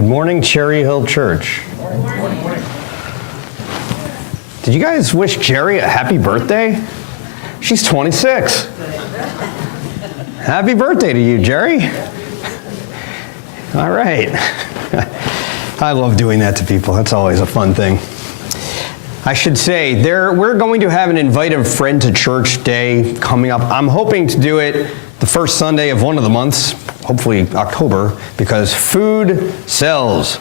Good morning, Cherry Hill Church. Good morning. Did you guys wish Jerry a happy birthday? She's 26. Happy birthday to you, Jerry. All right. I love doing that to people. That's always a fun thing. I should say, we're going to have an invite a friend to church day coming up. I'm hoping to do it the first Sunday of one of the months, hopefully October, because food sells.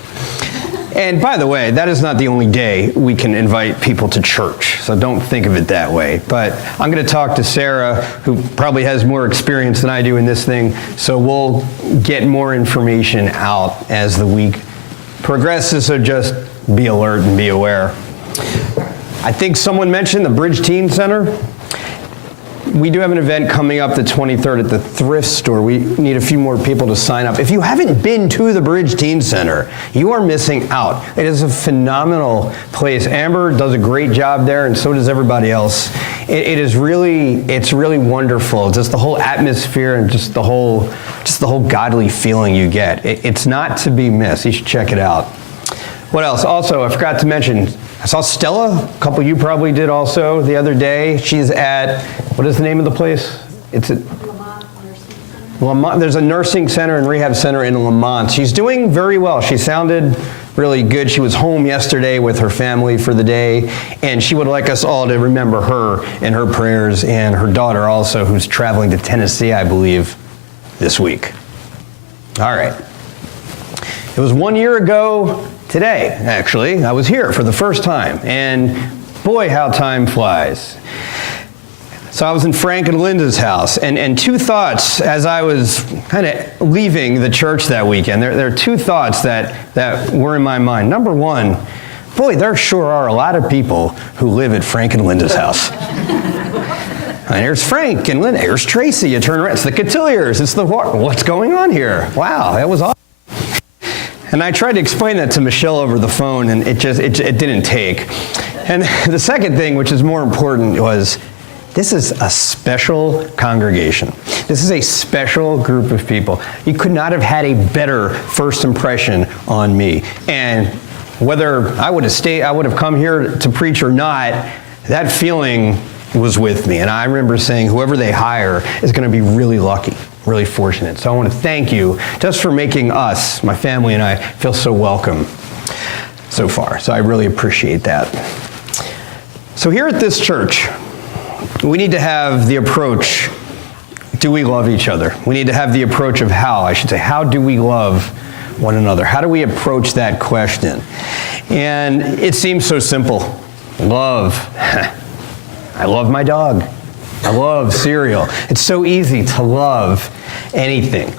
And by the way, that is not the only day we can invite people to church, so don't think of it that way. But I'm going to talk to Sarah, who probably has more experience than I do in this thing, so we'll get more information out as the week progresses, so just be alert and be aware. I think someone mentioned the Bridge Teen Center. We do have an event coming up the 23rd at the thrift store. We need a few more people to sign up. If you haven't been to the Bridge Teen Center, you are missing out. It is a phenomenal place. Amber does a great job there, and so does everybody else. It's really wonderful. Just the whole atmosphere and just the whole godly feeling you get. It's not to be missed. You should check it out. What else? Also, I forgot to mention, I saw Stella, a couple of you probably did also, the other day. She's at, what is the name of the place? It's at Lamont. There's a nursing center and rehab center in Lamont. She's doing very well. She sounded really good. She was home yesterday with her family for the day, and she would like us all to remember her in her prayers, and her daughter also, who's traveling to Tennessee, I believe, this week. All right. It was 1 year ago today, actually. I was here for the first time, and boy, how time flies. So I was in Frank and Linda's house, and two thoughts as I was kind of leaving the church that weekend. There are two thoughts that were in my mind. Number one, boy, there sure are a lot of people who live at Frank and Linda's house. And here's Frank and Linda, here's Tracy, you turn around, it's the Cotilliers, it's the, what's going on here? Wow, that was awesome. And I tried to explain that to Michelle over the phone, and it didn't take. And the second thing, which is more important, was this is a special congregation. This is a special group of people. You could not have had a better first impression on me. And whether I would have come here to preach or not, that feeling was with me. And I remember saying, whoever they hire is going to be really lucky, really fortunate. So I want to thank you just for making us, my family and I, feel so welcome so far. So I really appreciate that. So here at this church, we need to have the approach, do we love each other? We need to have the approach of how do we love one another? How do we approach that question? And it seems so simple. Love. I love my dog. I love cereal. It's so easy to love anything.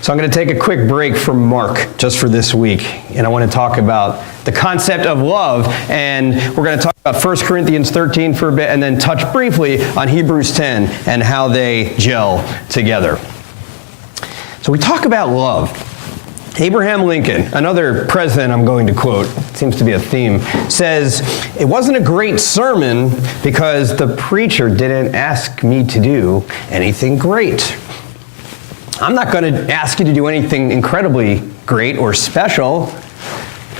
So I'm going to take a quick break from Mark just for this week, and I want to talk about the concept of love, and we're going to talk about 1 Corinthians 13 for a bit, and then touch briefly on Hebrews 10 and how they gel together. So we talk about love. Abraham Lincoln, another president I'm going to quote, seems to be a theme, says, "It wasn't a great sermon because the preacher didn't ask me to do anything great." I'm not going to ask you to do anything incredibly great or special,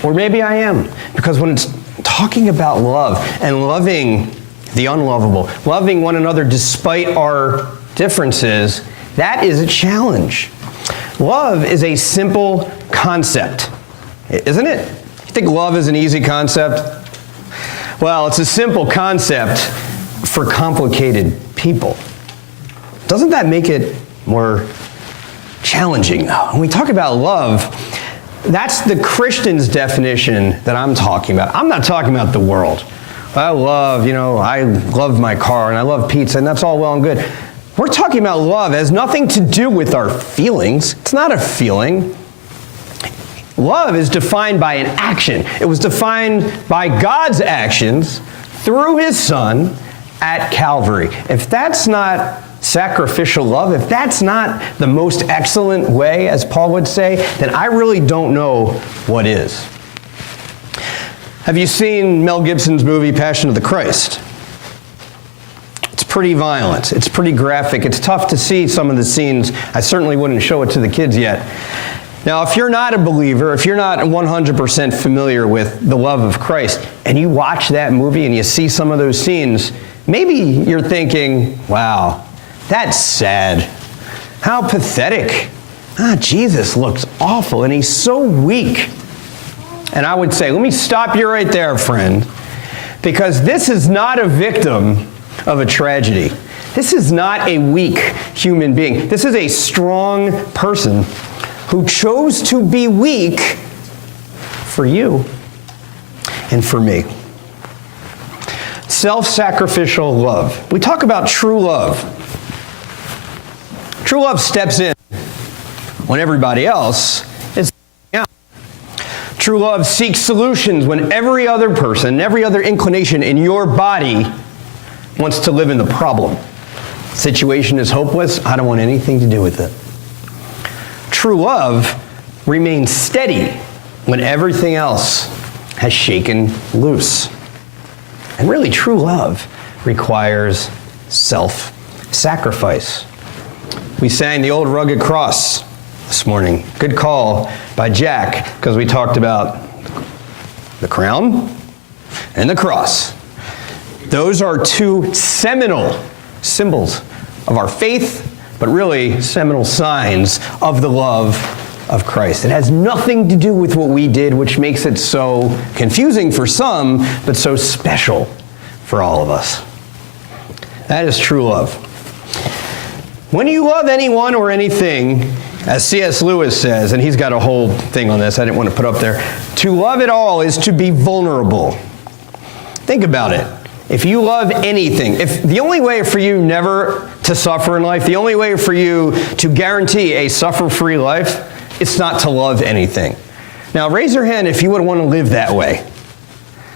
or maybe I am, because when it's talking about love and loving the unlovable, loving one another despite our differences, that is a challenge. Love is a simple concept, isn't it? You think love is an easy concept? Well, it's a simple concept for complicated people. Doesn't that make it more challenging, though? When we talk about love, that's the Christian's definition that I'm talking about. I'm not talking about the world. I love my car and I love pizza, and that's all well and good. We're talking about love. It has nothing to do with our feelings. It's not a feeling. Love is defined by an action. It was defined by God's actions through His Son at Calvary. If that's not sacrificial love, if that's not the most excellent way, as Paul would say, then I really don't know what is. Have you seen Mel Gibson's movie, Passion of the Christ? It's pretty violent. It's pretty graphic. It's tough to see some of the scenes. I certainly wouldn't show it to the kids yet. Now, if you're not a believer, if you're not 100% familiar with the love of Christ, and you watch that movie and you see some of those scenes, maybe you're thinking, wow, that's sad. How pathetic. Jesus looks awful, and he's so weak. And I would say, let me stop you right there, friend, because this is not a victim of a tragedy. This is not a weak human being. This is a strong person who chose to be weak for you and for me. Self-sacrificial love. We talk about true love. True love steps in when everybody else is out. True love seeks solutions when every other person, every other inclination in your body wants to live in the problem. Situation is hopeless. I don't want anything to do with it. True love remains steady when everything else has shaken loose. And really, true love requires self-sacrifice. We sang the old rugged cross this morning. Good call by Jack, because we talked about the crown and the cross. Those are two seminal symbols of our faith, but really seminal signs of the love of Christ. It has nothing to do with what we did, which makes it so confusing for some, but so special for all of us. That is true love. When you love anyone or anything, as C.S. Lewis says, and he's got a whole thing on this I didn't want to put up there, to love at all is to be vulnerable. Think about it. If you love anything, if the only way for you never to suffer in life, the only way for you to guarantee a suffer-free life, it's not to love anything. Now, raise your hand if you would want to live that way.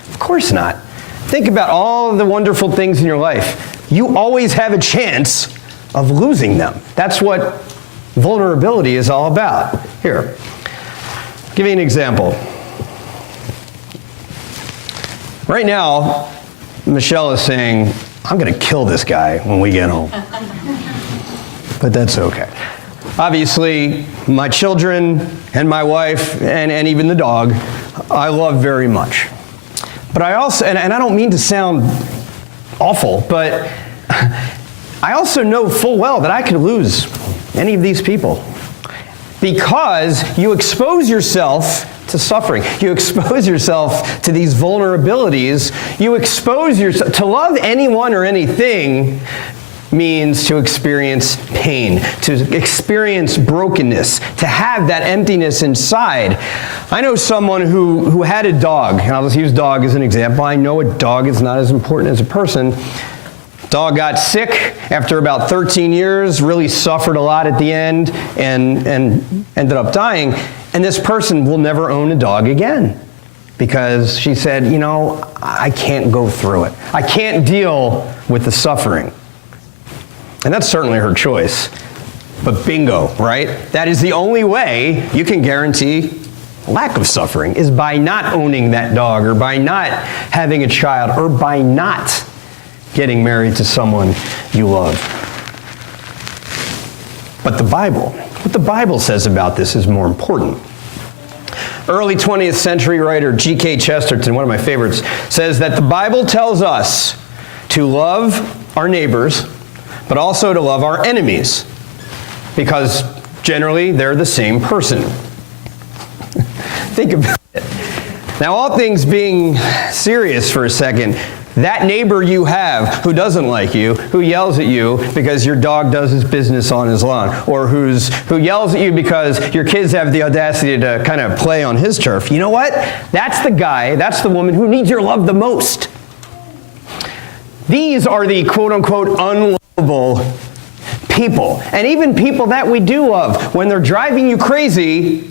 Of course not. Think about all the wonderful things in your life. You always have a chance of losing them. That's what vulnerability is all about. Here, I'll give you an example. Right now, Michelle is saying, I'm going to kill this guy when we get home. But that's okay. Obviously, my children and my wife and even the dog, I love very much. But I also, and I don't mean to sound awful, but I also know full well that I could lose any of these people because you expose yourself to suffering. You expose yourself to these vulnerabilities. You expose yourself to love anyone or anything means to experience pain, to experience brokenness, to have that emptiness inside. I know someone who had a dog, and I'll just use dog as an example. I know a dog is not as important as a person. Dog got sick after about 13 years, really suffered a lot at the end, and ended up dying. And this person will never own a dog again because she said, you know, I can't go through it. I can't deal with the suffering. And that's certainly her choice. But bingo, right? That is the only way you can guarantee lack of suffering, is by not owning that dog, or by not having a child, or by not getting married to someone you love. But the Bible, what the Bible says about this is more important. Early 20th century writer G.K. Chesterton, one of my favorites, says that the Bible tells us to love our neighbors, but also to love our enemies, because generally they're the same person. Think about it. Now, all things being serious for a second, that neighbor you have who doesn't like you, who yells at you because your dog does his business on his lawn, or who yells at you because your kids have the audacity to kind of play on his turf, you know what? That's the guy, that's the woman who needs your love the most. These are the quote-unquote unlovable people. And even people that we do love, when they're driving you crazy,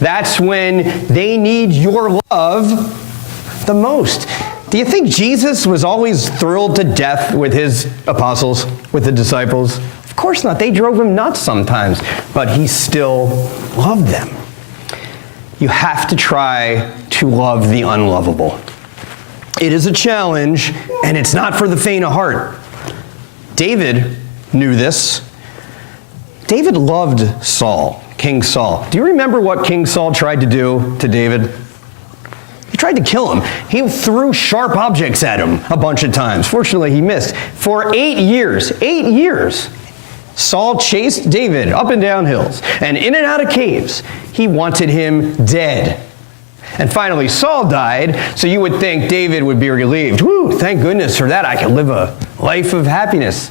that's when they need your love the most. Do you think Jesus was always thrilled to death with his apostles, with the disciples? Of course not. They drove him nuts sometimes, but he still loved them. You have to try to love the unlovable. It is a challenge, and it's not for the faint of heart. David knew this. David loved Saul, King Saul. Do you remember what King Saul tried to do to David? He tried to kill him. He threw sharp objects at him a bunch of times. Fortunately, he missed. For 8 years, Saul chased David up and down hills and in and out of caves. He wanted him dead. And finally, Saul died, so you would think David would be relieved. Woo, thank goodness for that. I can live a life of happiness.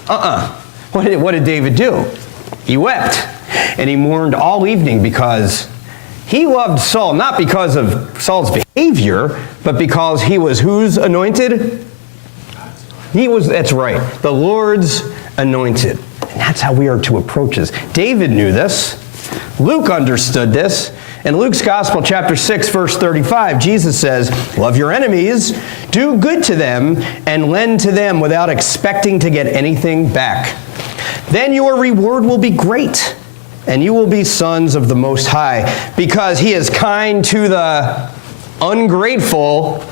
What did David do? He wept, and he mourned all evening because he loved Saul, not because of Saul's behavior, but because he was whose anointed? That's right, the Lord's anointed. And that's how we are to approach this. David knew this. Luke understood this. In Luke's Gospel, chapter 6, verse 35, Jesus says, "Love your enemies, do good to them, and lend to them without expecting to get anything back. Then your reward will be great, and you will be sons of the Most High, because he is kind to the ungrateful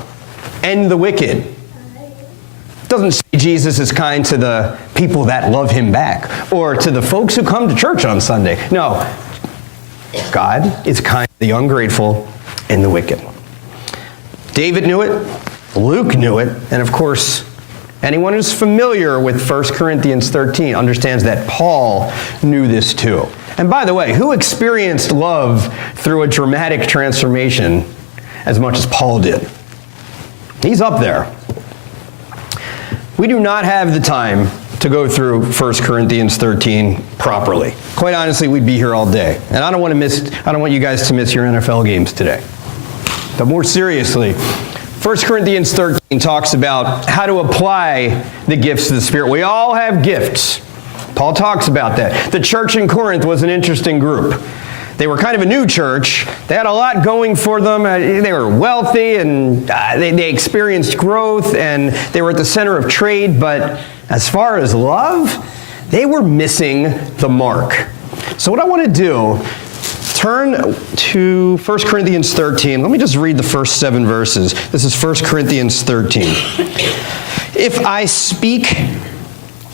and the wicked." It doesn't say Jesus is kind to the people that love him back, or to the folks who come to church on Sunday. No. God is kind to the ungrateful and the wicked. David knew it, Luke knew it, and of course, anyone who's familiar with 1 Corinthians 13 understands that Paul knew this too. And by the way, who experienced love through a dramatic transformation as much as Paul did? He's up there. We do not have the time to go through 1 Corinthians 13 properly. Quite honestly, we'd be here all day. And I don't want you guys to miss your NFL games today. But more seriously, 1 Corinthians 13 talks about how to apply the gifts of the Spirit. We all have gifts. Paul talks about that. The church in Corinth was an interesting group. They were kind of a new church. They had a lot going for them. They were wealthy, and they experienced growth, and they were at the center of trade. But as far as love, they were missing the mark. So what I want to do, turn to 1 Corinthians 13. Let me just read the first 7 verses. This is 1 Corinthians 13. "If I speak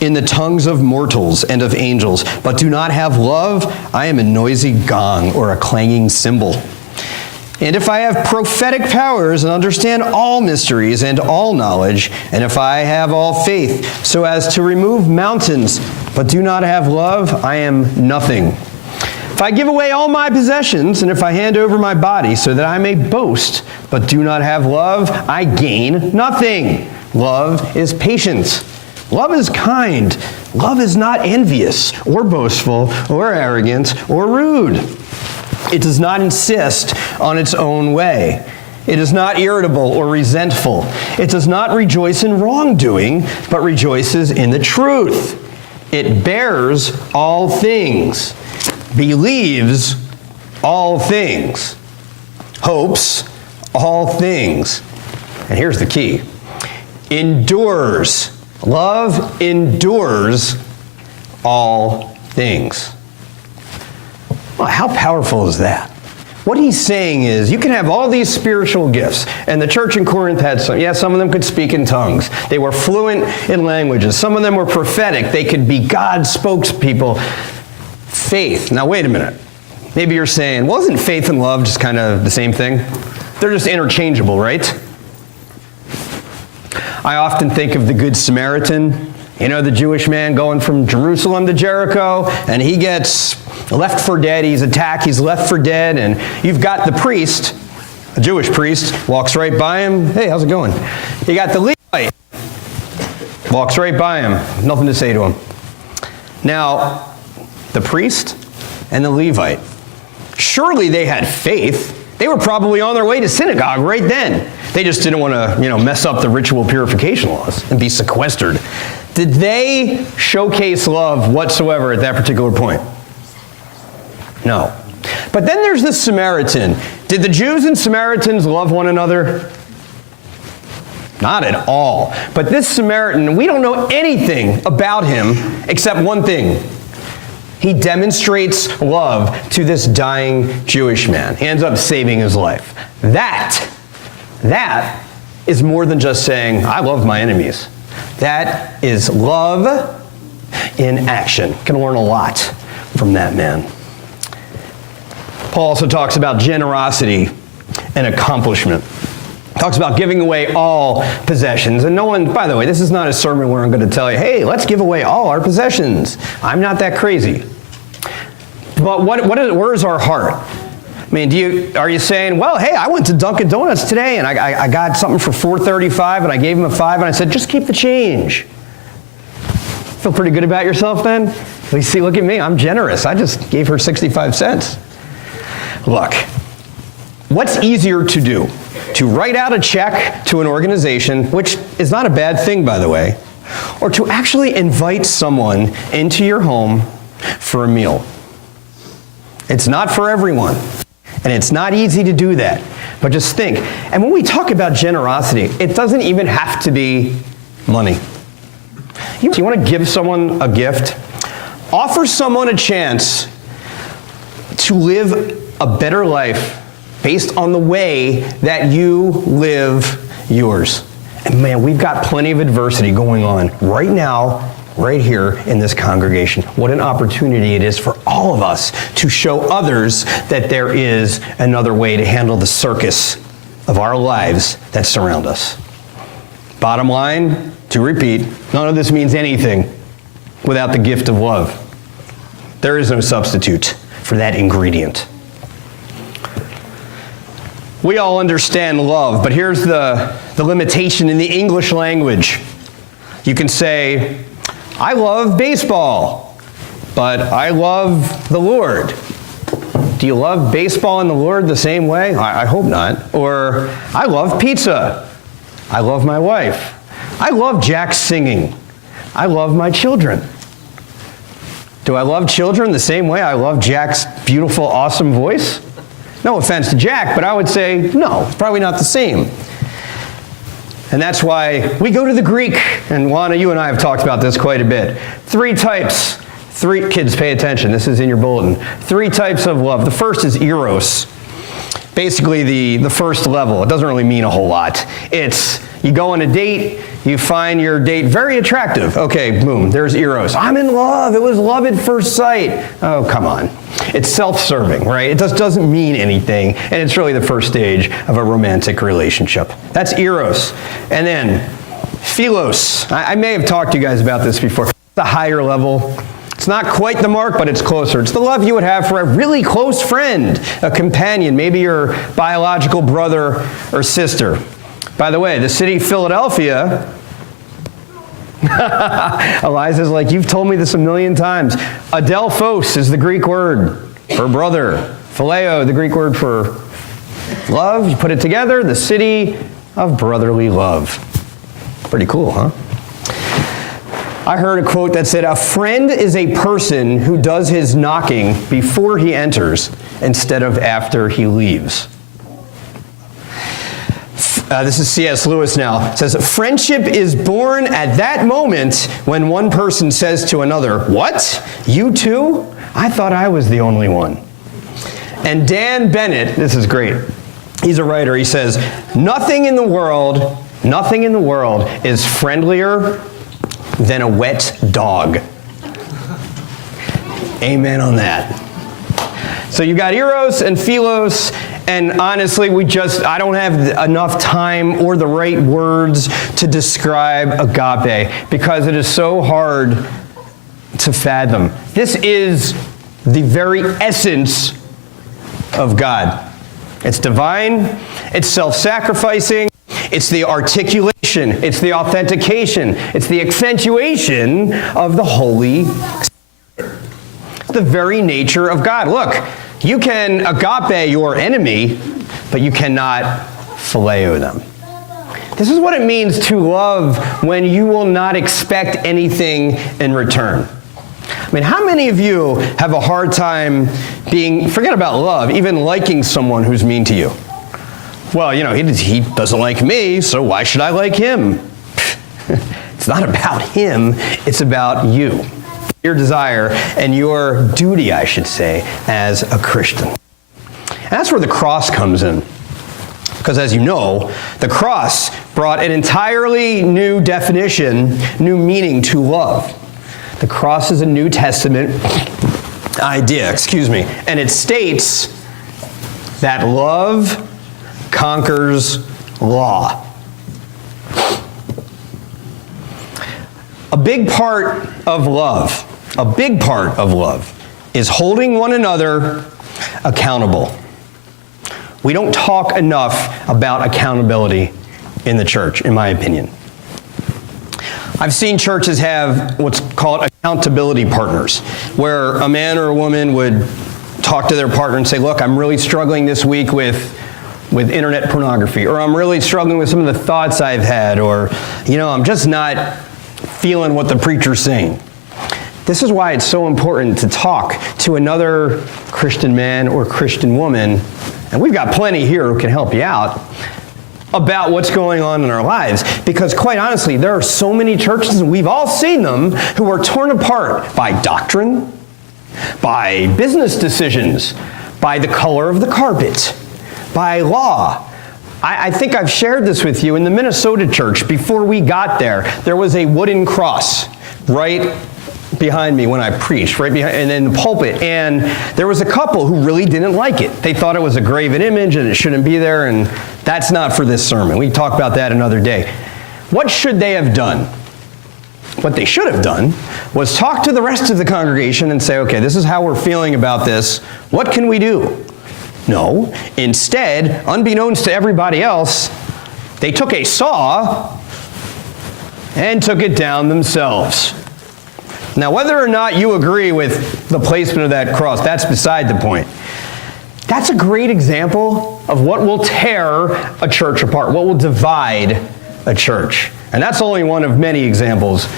in the tongues of mortals and of angels, but do not have love, I am a noisy gong or a clanging cymbal. And if I have prophetic powers and understand all mysteries and all knowledge, and if I have all faith so as to remove mountains, but do not have love, I am nothing. If I give away all my possessions, and if I hand over my body so that I may boast, but do not have love, I gain nothing. Love is patient. Love is kind. Love is not envious or boastful or arrogant or rude. It does not insist on its own way. It is not irritable or resentful. It does not rejoice in wrongdoing, but rejoices in the truth. It bears all things, believes all things, hopes all things. And here's the key. Endures. Love endures all things. Well, how powerful is that? What he's saying is, you can have all these spiritual gifts, and the church in Corinth had some. Yeah, some of them could speak in tongues. They were fluent in languages. Some of them were prophetic. They could be God's spokespeople. Faith. Now, wait a minute. Maybe you're saying, well, isn't faith and love just kind of the same thing? They're just interchangeable, right? I often think of the Good Samaritan, you know, the Jewish man going from Jerusalem to Jericho, and he gets left for dead. He's attacked, he's left for dead, and you've got the priest, a Jewish priest, walks right by him. Hey, how's it going? You got the Levite, walks right by him, nothing to say to him. Now, the priest and the Levite, surely they had faith. They were probably on their way to synagogue right then. They just didn't want to, mess up the ritual purification laws and be sequestered. Did they showcase love whatsoever at that particular point? No. But then there's this Samaritan. Did the Jews and Samaritans love one another? Not at all. But this Samaritan, we don't know anything about him except one thing. He demonstrates love to this dying Jewish man. He ends up saving his life. That is more than just saying, I love my enemies. That is love in action. You can learn a lot from that man. Paul also talks about generosity and accomplishment. Talks about giving away all possessions. And no one, by the way, this is not a sermon where I'm going to tell you, hey, let's give away all our possessions. I'm not that crazy. But where's our heart? I mean, are you saying, well, hey, I went to Dunkin' Donuts today and I got something for $4.35 and I gave him a $5 and I said, just keep the change. Feel pretty good about yourself then? See, look at me, I'm generous. I just gave her 65 cents. Look, what's easier to do? To write out a check to an organization, which is not a bad thing, by the way, or to actually invite someone into your home for a meal? It's not for everyone, and it's not easy to do that. But just think, and when we talk about generosity, it doesn't even have to be money. You want to give someone a gift? Offer someone a chance to live a better life based on the way that you live yours. And man, we've got plenty of adversity going on right now, right here in this congregation. What an opportunity it is for all of us to show others that there is another way to handle the circus of our lives that surround us. Bottom line, to repeat, none of this means anything without the gift of love. There is no substitute for that ingredient. We all understand love, but here's the limitation in the English language. You can say, I love baseball, but I love the Lord. Do you love baseball and the Lord the same way? I hope not. Or, I love pizza. I love my wife. I love Jack's singing. I love my children. Do I love children the same way I love Jack's beautiful, awesome voice? No offense to Jack, but I would say, no, it's probably not the same. And that's why we go to the Greek, and Lana, you and I have talked about this quite a bit. Kids, pay attention, this is in your bulletin. 3 types of love. The first is eros. Basically the first level. It doesn't really mean a whole lot. It's, you go on a date, you find your date very attractive. Okay, boom, there's eros. I'm in love, it was love at first sight. Oh, come on. It's self-serving, right? It just doesn't mean anything, and it's really the first stage of a romantic relationship. That's eros. And then, philos. I may have talked to you guys about this before. It's a higher level. It's not quite the mark, but it's closer. It's the love you would have for a really close friend, a companion, maybe your biological brother or sister. By the way, the city of Philadelphia, Eliza's like, you've told me this a million times. Adelphos is the Greek word for brother. Phileo, the Greek word for love. You put it together, the city of brotherly love. Pretty cool, huh? I heard a quote that said, a friend is a person who does his knocking before he enters instead of after he leaves. This is C.S. Lewis now. It says, friendship is born at that moment when one person says to another, what? You too? I thought I was the only one. And Dan Bennett, this is great. He's a writer. He says, nothing in the world is friendlier than a wet dog. Amen on that. So you got eros and philos, and honestly, I don't have enough time or the right words to describe agape because it is so hard to fathom. This is the very essence of God. It's divine, it's self-sacrificing, it's the articulation, it's the authentication, it's the accentuation of the Holy Spirit. It's the very nature of God. Look, you can agape your enemy, but you cannot phileo them. This is what it means to love when you will not expect anything in return. I mean, how many of you have a hard time forget about love, even liking someone who's mean to you? Well, he doesn't like me, so why should I like him? It's not about him, it's about you. Your desire and your duty, I should say, as a Christian. And that's where the cross comes in. Because as you know, the cross brought an entirely new definition, new meaning to love. The cross is a New Testament idea, and it states that love conquers law. A big part of love is holding one another accountable. We don't talk enough about accountability in the church, in my opinion. I've seen churches have what's called accountability partners, where a man or a woman would talk to their partner and say, look, I'm really struggling this week with internet pornography, or I'm really struggling with some of the thoughts I've had, or, I'm just not feeling what the preacher's saying. This is why it's so important to talk to another Christian man or Christian woman, and we've got plenty here who can help you out, about what's going on in our lives. Because quite honestly, there are so many churches, and we've all seen them, who are torn apart by doctrine, by business decisions, by the color of the carpet, by law. I think I've shared this with you. In the Minnesota church, before we got there, there was a wooden cross right behind me when I preached, right behind, and in the pulpit. And there was a couple who really didn't like it. They thought it was a graven image and it shouldn't be there, and that's not for this sermon. We can talk about that another day. What should they have done? What they should have done was talk to the rest of the congregation and say, okay, this is how we're feeling about this. What can we do? No. Instead, unbeknownst to everybody else, they took a saw and took it down themselves. Now, whether or not you agree with the placement of that cross, that's beside the point. That's a great example of what will tear a church apart, what will divide a church. And that's only one of many examples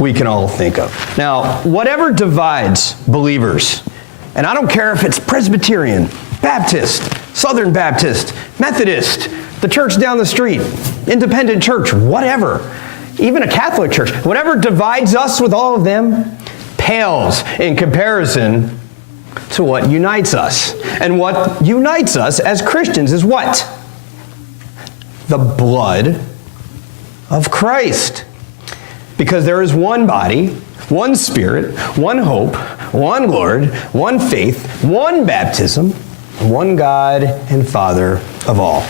we can all think of. Now, whatever divides believers, and I don't care if it's Presbyterian, Baptist, Southern Baptist, Methodist, the church down the street, independent church, whatever, even a Catholic church, whatever divides us with all of them pales in comparison to what unites us. And what unites us as Christians is what? The blood of Christ. Because there is one body, one Spirit, one hope, one Lord, one faith, one baptism, one God and Father of all.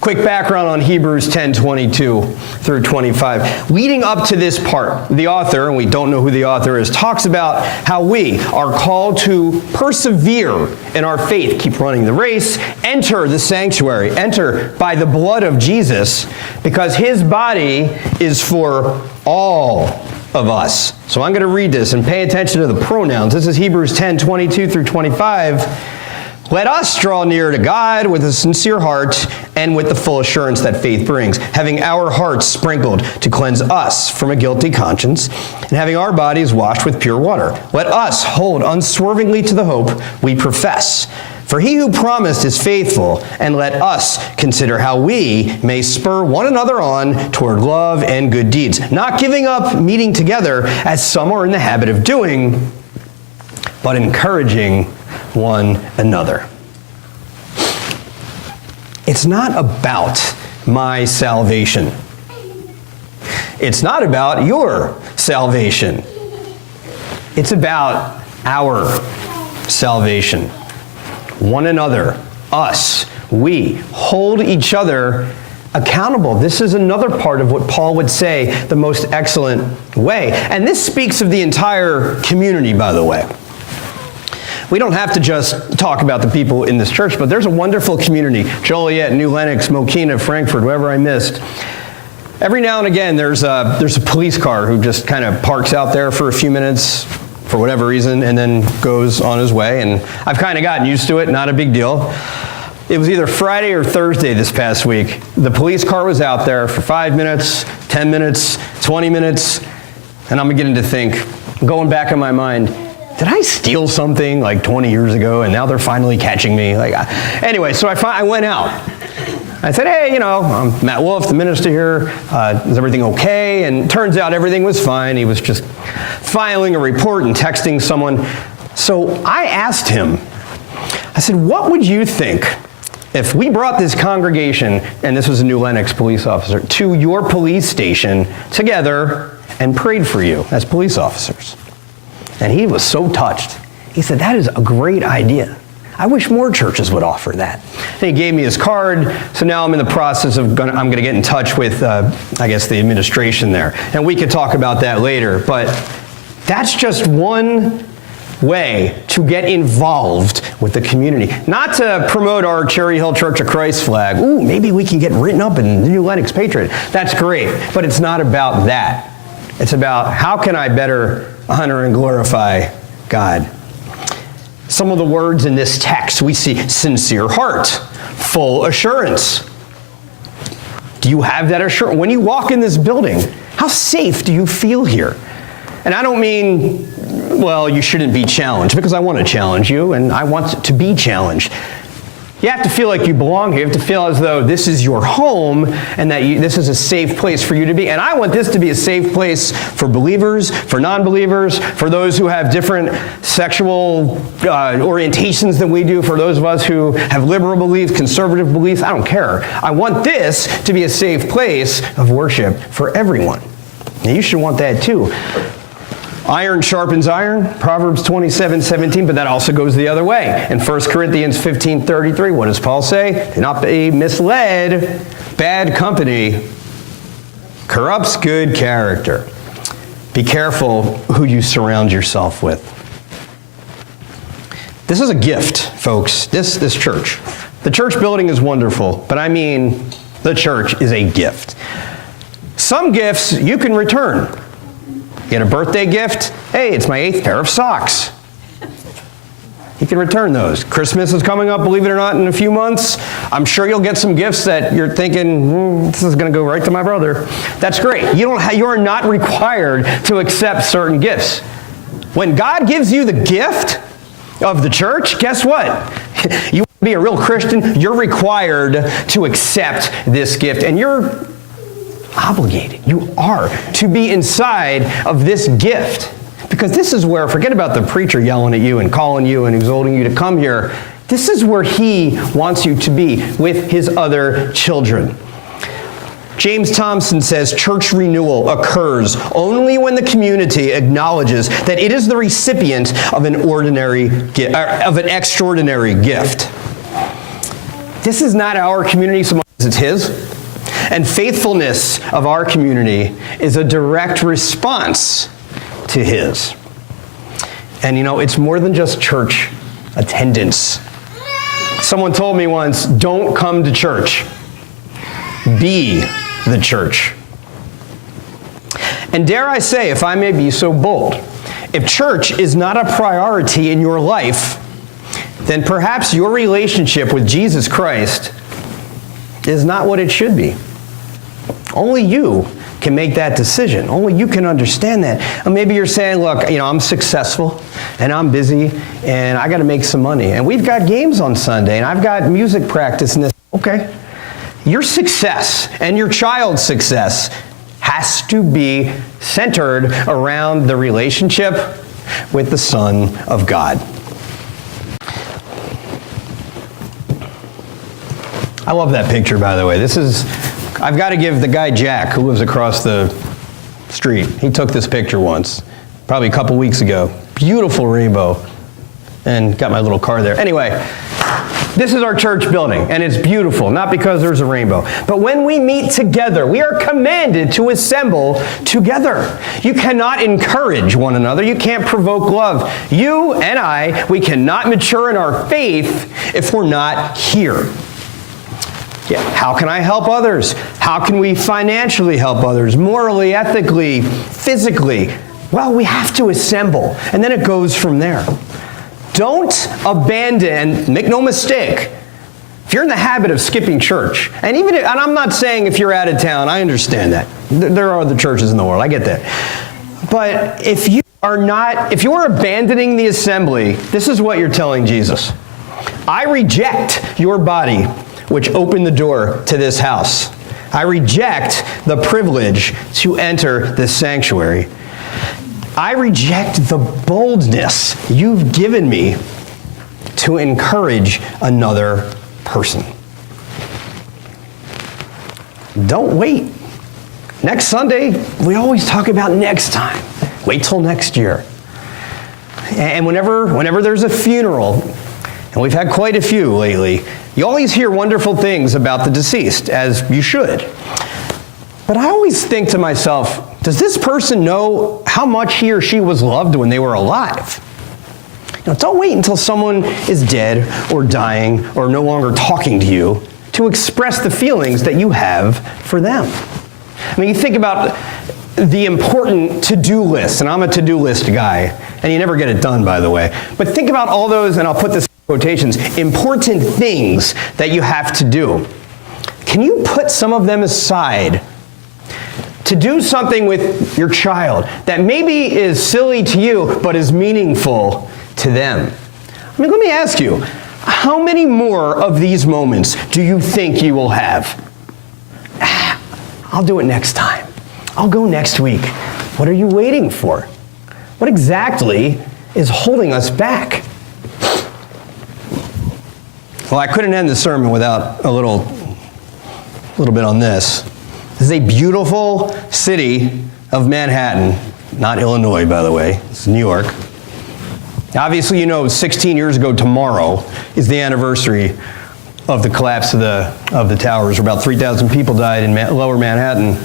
Quick background on Hebrews 10:22 through 25. Leading up to this part, the author, and we don't know who the author is, talks about how we are called to persevere in our faith, keep running the race, enter the sanctuary, enter by the blood of Jesus, because his body is for all of us. So I'm going to read this and pay attention to the pronouns. This is Hebrews 10:22 through 25. Let us draw near to God with a sincere heart and with the full assurance that faith brings, having our hearts sprinkled to cleanse us from a guilty conscience, and having our bodies washed with pure water. Let us hold unswervingly to the hope we profess. For he who promised is faithful, and let us consider how we may spur one another on toward love and good deeds, not giving up meeting together as some are in the habit of doing, but encouraging one another. It's not about my salvation. It's not about your salvation. It's about our salvation. One another, us, we hold each other accountable. This is another part of what Paul would say the most excellent way. And this speaks of the entire community, by the way. We don't have to just talk about the people in this church, but there's a wonderful community. Joliet, New Lenox, Mokina, Frankfurt, wherever I missed. Every now and again, there's a police car who just kind of parks out there for a few minutes for whatever reason and then goes on his way. And I've kind of gotten used to it, not a big deal. It was either Friday or Thursday this past week. The police car was out there for 5 minutes, 10 minutes, 20 minutes, and I'm beginning to think, going back in my mind, did I steal something like 20 years ago and now they're finally catching me? Anyway, so I went out. I said, hey, I'm Matt Wolf, the minister here. Is everything okay? And turns out everything was fine. He was just filing a report and texting someone. So I asked him, I said, what would you think if we brought this congregation, and this was a New Lenox police officer, to your police station together and prayed for you as police officers? And he was so touched. He said, that is a great idea. I wish more churches would offer that. And he gave me his card, so now I'm in the process of I'm going to get in touch with, I guess, the administration there. And we could talk about that later, but that's just one way to get involved with the community. Not to promote our Cherry Hill Church of Christ flag. Ooh, maybe we can get written up in the New Lennox Patriot. That's great, but it's not about that. It's about how can I better honor and glorify God. Some of the words in this text, we see sincere heart, full assurance. Do you have that assurance? When you walk in this building, how safe do you feel here? And I don't mean, well, you shouldn't be challenged, because I want to challenge you, and I want to be challenged. You have to feel like you belong here. You have to feel as though this is your home and that this is a safe place for you to be. And I want this to be a safe place for believers, for non-believers, for those who have different sexual orientations than we do, for those of us who have liberal beliefs, conservative beliefs. I don't care. I want this to be a safe place of worship for everyone. And you should want that too. Iron sharpens iron, Proverbs 27:17, but that also goes the other way. In 1 Corinthians 15:33, what does Paul say? Do not be misled. Bad company corrupts good character. Be careful who you surround yourself with. This is a gift, folks, this church. The church building is wonderful, but I mean, the church is a gift. Some gifts you can return. Get a birthday gift. Hey, it's my 8th pair of socks. You can return those. Christmas is coming up, believe it or not, in a few months. I'm sure you'll get some gifts that you're thinking, this is going to go right to my brother. That's great. You are not required to accept certain gifts. When God gives you the gift of the church, guess what? You want to be a real Christian, you're required to accept this gift. And you're obligated. You are to be inside of this gift. Because this is where, forget about the preacher yelling at you and calling you and exhorting you to come here. This is where he wants you to be with his other children. James Thompson says church renewal occurs only when the community acknowledges that it is the recipient of an extraordinary gift. This is not our community so much as it's his. And faithfulness of our community is a direct response to his. And it's more than just church attendance. Someone told me once, don't come to church. Be the church. And dare I say, if I may be so bold, if church is not a priority in your life, then perhaps your relationship with Jesus Christ is not what it should be. Only you can make that decision. Only you can understand that. And maybe you're saying, look, I'm successful and I'm busy and I got to make some money. And we've got games on Sunday and I've got music practice and this. Okay. Your success and your child's success has to be centered around the relationship with the Son of God. I love that picture, by the way. I've got to give the guy Jack, who lives across the street. He took this picture once, probably a couple weeks ago. Beautiful rainbow. And got my little car there. Anyway, this is our church building, and it's beautiful, not because there's a rainbow. But when we meet together, we are commanded to assemble together. You cannot encourage one another. You can't provoke love. You and I, we cannot mature in our faith if we're not here. Yeah, how can I help others? How can we financially help others? Morally, ethically, physically? Well, we have to assemble, and then it goes from there. Don't abandon, make no mistake, if you're in the habit of skipping church, and I'm not saying if you're out of town, I understand that. There are other churches in the world, I get that. But if you're abandoning the assembly, this is what you're telling Jesus. I reject your body, which opened the door to this house. I reject the privilege to enter this sanctuary. I reject the boldness you've given me to encourage another person. Don't wait. Next Sunday, we always talk about next time. Wait till next year. And whenever there's a funeral, and we've had quite a few lately, you always hear wonderful things about the deceased, as you should. But I always think to myself, does this person know how much he or she was loved when they were alive? Don't wait until someone is dead or dying or no longer talking to you to express the feelings that you have for them. I mean, you think about the important to-do list, and I'm a to-do list guy, and you never get it done, by the way. But think about all those, and I'll put this in quotations, important things that you have to do. Can you put some of them aside to do something with your child that maybe is silly to you, but is meaningful to them? I mean, let me ask you, how many more of these moments do you think you will have? I'll do it next time. I'll go next week. What are you waiting for? What exactly is holding us back? Well, I couldn't end the sermon without a little bit on this. This is a beautiful city of Manhattan, not Illinois, by the way. It's New York. Obviously, 16 years ago tomorrow is the anniversary of the collapse of the towers, where about 3,000 people died in lower Manhattan.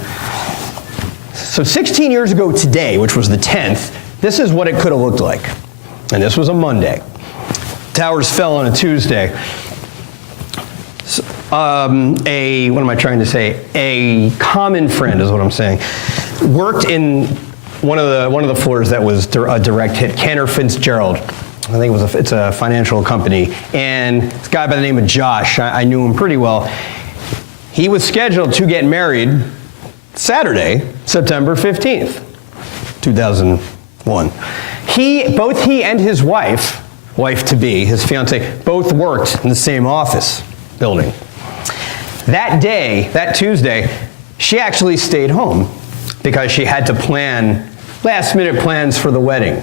So 16 years ago today, which was the 10th, this is what it could have looked like. And this was a Monday. Towers fell on a Tuesday. A common friend is what I'm saying, worked in one of the floors that was a direct hit. Cantor Fitzgerald, I think it's a financial company, and this guy by the name of Josh, I knew him pretty well. He was scheduled to get married Saturday, September 15th, 2001. Both he and his wife-to-be, his fiancée, both worked in the same office building. That day, that Tuesday, she actually stayed home because she had to plan last-minute plans for the wedding.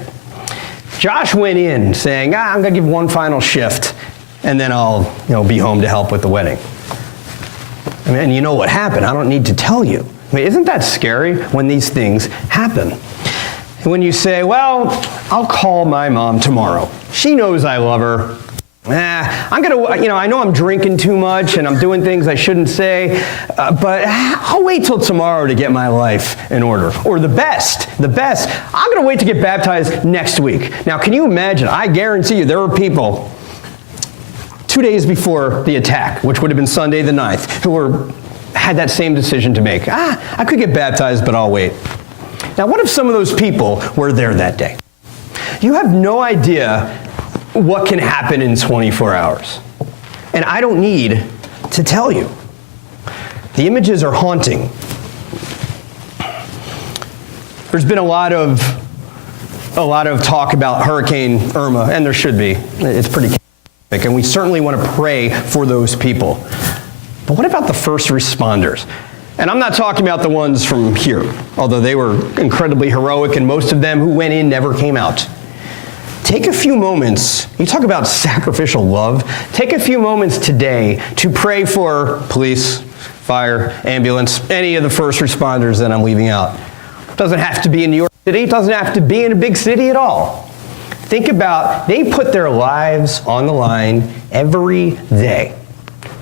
Josh went in saying, I'm going to give one final shift, and then I'll be home to help with the wedding. And you know what happened? I don't need to tell you. I mean, isn't that scary when these things happen? When you say, well, I'll call my mom tomorrow. She knows I love her. I know I'm drinking too much and I'm doing things I shouldn't say, but I'll wait till tomorrow to get my life in order. Or the best, I'm going to wait to get baptized next week. Now, can you imagine? I guarantee you there were people 2 days before the attack, which would have been Sunday the 9th, who had that same decision to make. I could get baptized, but I'll wait. Now, what if some of those people were there that day? You have no idea what can happen in 24 hours. And I don't need to tell you. The images are haunting. There's been a lot of talk about Hurricane Irma, and there should be. It's pretty catastrophic, and we certainly want to pray for those people. But what about the first responders? And I'm not talking about the ones from here, although they were incredibly heroic, and most of them who went in never came out. Take a few moments, you talk about sacrificial love, take a few moments today to pray for police, fire, ambulance, any of the first responders that I'm leaving out. It doesn't have to be in New York City, it doesn't have to be in a big city at all. Think about, they put their lives on the line every day.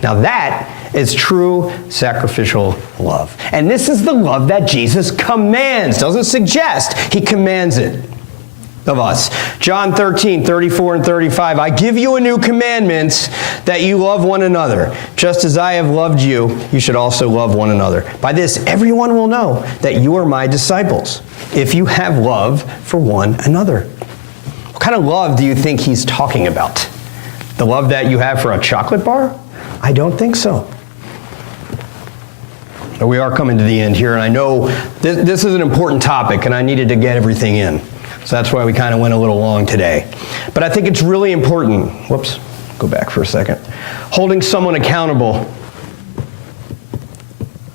Now that is true sacrificial love. And this is the love that Jesus commands, doesn't suggest, he commands it of us. John 13, 34 and 35, I give you a new commandment that you love one another. Just as I have loved you, you should also love one another. By this, everyone will know that you are my disciples, if you have love for one another. What kind of love do you think he's talking about? The love that you have for a chocolate bar? I don't think so. We are coming to the end here, and I know this is an important topic, and I needed to get everything in. So that's why we kind of went a little long today. But I think it's really important. Whoops, go back for a second. Holding someone accountable.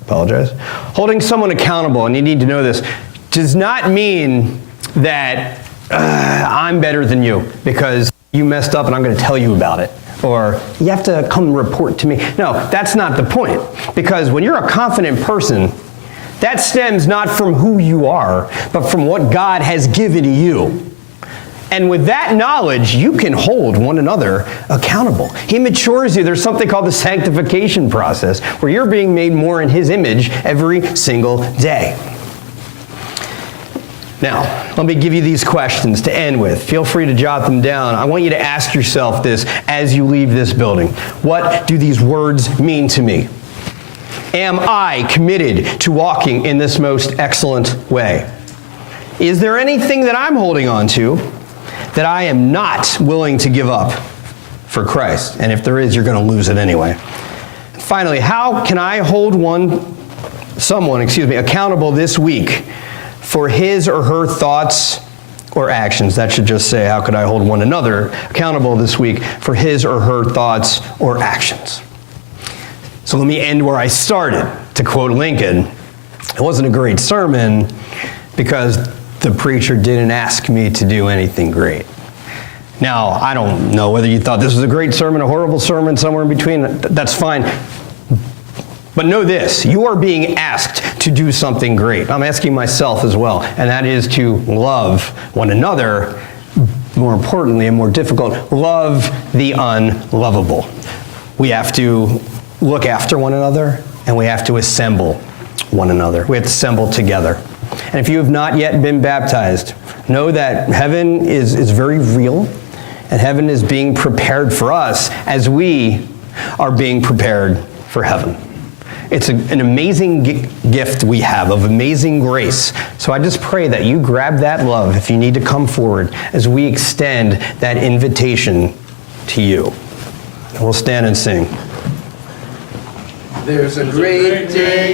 Apologize. Holding someone accountable, and you need to know this, does not mean that I'm better than you because you messed up and I'm going to tell you about it. Or you have to come report to me. No, that's not the point. Because when you're a confident person, that stems not from who you are, but from what God has given to you. And with that knowledge, you can hold one another accountable. He matures you. There's something called the sanctification process, where you're being made more in his image every single day. Now, let me give you these questions to end with. Feel free to jot them down. I want you to ask yourself this as you leave this building. What do these words mean to me? Am I committed to walking in this most excellent way? Is there anything that I'm holding on to that I am not willing to give up for Christ? And if there is, you're going to lose it anyway. Finally, how can I hold someone accountable this week for his or her thoughts or actions? That should just say, how could I hold one another accountable this week for his or her thoughts or actions? So let me end where I started. To quote Lincoln, it wasn't a great sermon because the preacher didn't ask me to do anything great. Now, I don't know whether you thought this was a great sermon, a horrible sermon, somewhere in between. That's fine. But know this, you are being asked to do something great. I'm asking myself as well, and that is to love one another, more importantly and more difficult, love the unlovable. We have to look after one another, and we have to assemble one another. We have to assemble together. And if you have not yet been baptized, know that heaven is very real, and heaven is being prepared for us as we are being prepared for heaven. It's an amazing gift we have of amazing grace. So I just pray that you grab that love if you need to come forward as we extend that invitation to you. And we'll stand and sing. There's a great day.